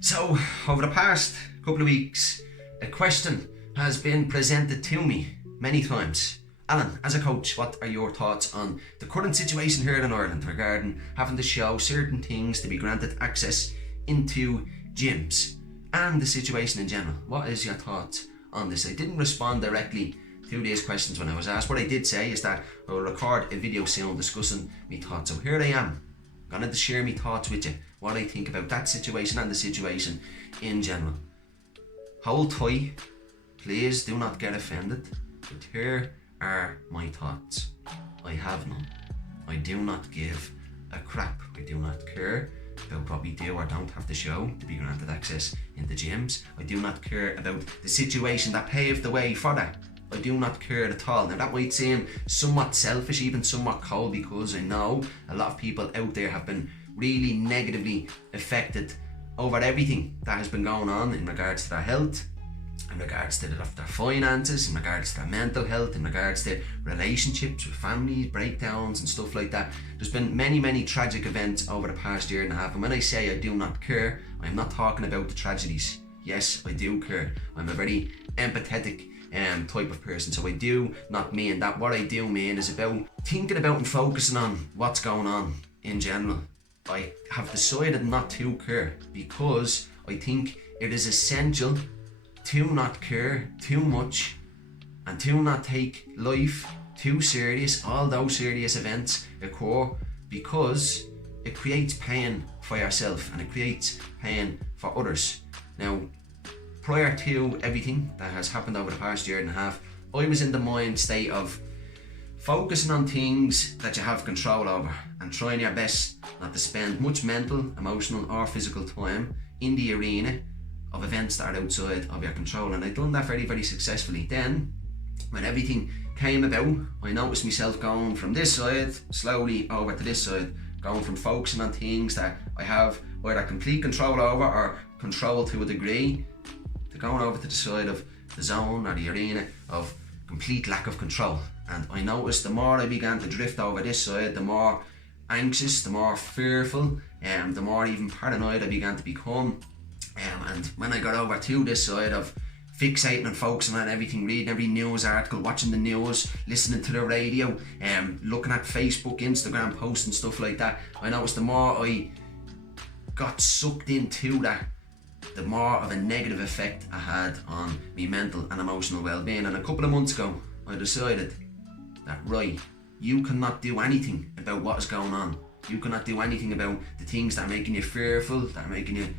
So, over the past couple of weeks, a question has been presented to me many times. Alan, as a coach, what are your thoughts on the current situation here in Ireland regarding having to show certain things to be granted access into gyms and the situation in general? What is your thoughts on this? I didn't respond directly to these questions when I was asked. What I did say is that I will record a video soon discussing my thoughts. So here I am, going to share my thoughts with you, what I think about that situation and the situation in general. Hold tight, please do not get offended, but here are my thoughts. I have none. I do not give a crap. I do not care about what we do or don't have to show to be granted access into gyms. I do not care about the situation that paved the way for that. I do not care at all. Now that might seem somewhat selfish, even somewhat cold, because I know a lot of people out there have been really negatively affected over everything that has been going on in regards to their health, in regards to their finances, in regards to their mental health, in regards to relationships with families, breakdowns and stuff like that. There's been many tragic events over the past year and a half, and when I say I do not care, I'm not talking about the tragedies. Yes, I do care. I'm a very empathetic type of person, so I do not mean that. What I do mean is about thinking about and focusing on what's going on in general. I have decided not to care because I think it is essential to not care too much and to not take life too serious. All those serious events occur because it creates pain for yourself and it creates pain for others. Now, prior to everything that has happened over the past year and a half, I was in the mind state of focusing on things that you have control over and trying your best not to spend much mental, emotional or physical time in the arena of events that are outside of your control, and I've done that very successfully. Then when everything came about, I noticed myself going from this side slowly over to this side, going from focusing on things that I have either complete control over or control to a degree, to going over to the side of the zone or the arena of complete lack of control. And I noticed the more I began to drift over this side, the more anxious, the more fearful, the more even paranoid I began to become. And when I got over to this side of fixating and focusing on everything, reading every news article, watching the news, listening to the radio, looking at Facebook, Instagram posts and stuff like that, I noticed the more I got sucked into that, the more of a negative effect I had on my mental and emotional well-being. And a couple of months ago, I decided that, right, you cannot do anything about what is going on. You cannot do anything about the things that are making you fearful, that are making you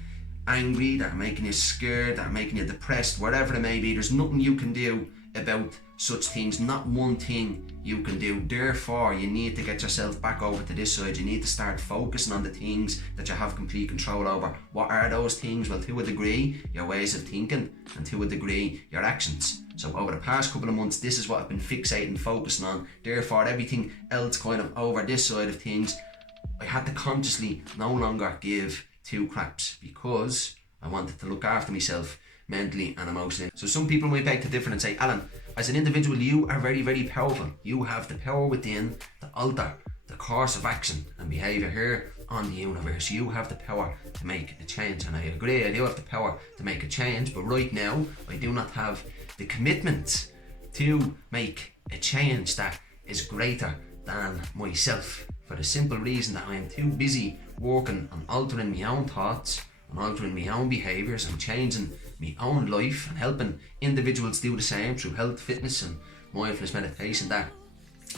angry, that are making you scared, that are making you depressed, whatever it may be. There's nothing you can do about such things, not one thing you can do. Therefore, you need to get yourself back over to this side. You need to start focusing on the things that you have complete control over. What are those things? Well, to a degree, your ways of thinking, and to a degree, your actions. So over the past couple of months, this is what I've been fixating, focusing on. Therefore, everything else kind of over this side of things, I had to consciously no longer give two craps because I wanted to look after myself mentally and emotionally. So some people might beg to differ and say, Alan, as an individual, you are very powerful. You have the power within to alter the course of action and behaviour here on the universe. You have the power to make a change, and I agree, I do have the power to make a change, but right now I do not have the commitment to make a change that is greater than myself, for the simple reason that I am too busy working on altering my own thoughts, on altering my own behaviours, and changing my own life and helping individuals do the same through health, fitness and mindfulness meditation, that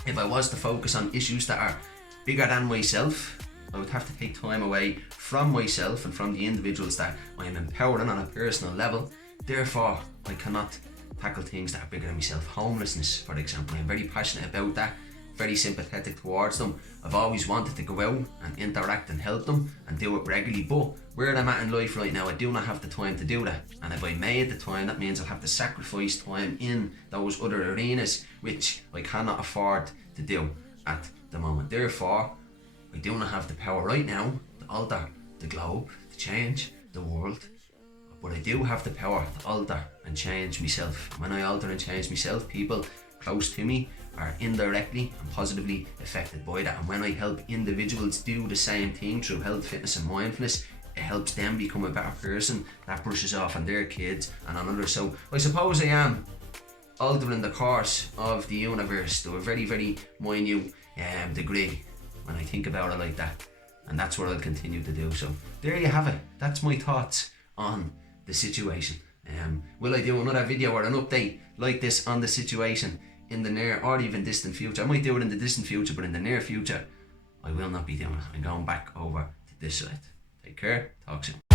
if I was to focus on issues that are bigger than myself, I would have to take time away from myself and from the individuals that I am empowering on a personal level. Therefore, I cannot tackle things that are bigger than myself. Homelessness, for example, I'm very passionate about that, very sympathetic towards them. I've always wanted to go out and interact and help them and do it regularly, but where I'm at in life right now, I do not have the time to do that. And if I made the time, that means I'll have to sacrifice time in those other arenas, which I cannot afford to do at the moment. Therefore, I do not have the power right now to alter the globe, to change the world, but I do have the power to alter and change myself. When I alter and change myself, people close to me are indirectly and positively affected by that. And when I help individuals do the same thing through health, fitness and mindfulness, it helps them become a better person. That brushes off on their kids and on others. So I suppose I am altering the course of the universe to a very, very minute degree when I think about it like that. And that's what I'll continue to do. So there you have it. That's my thoughts on the situation. Will I do another video or an update like this on the situation in the near or even distant future? I might do it in the distant future, but in the near future I will not be doing it. I'm going back over to this side. Take care. Talk soon.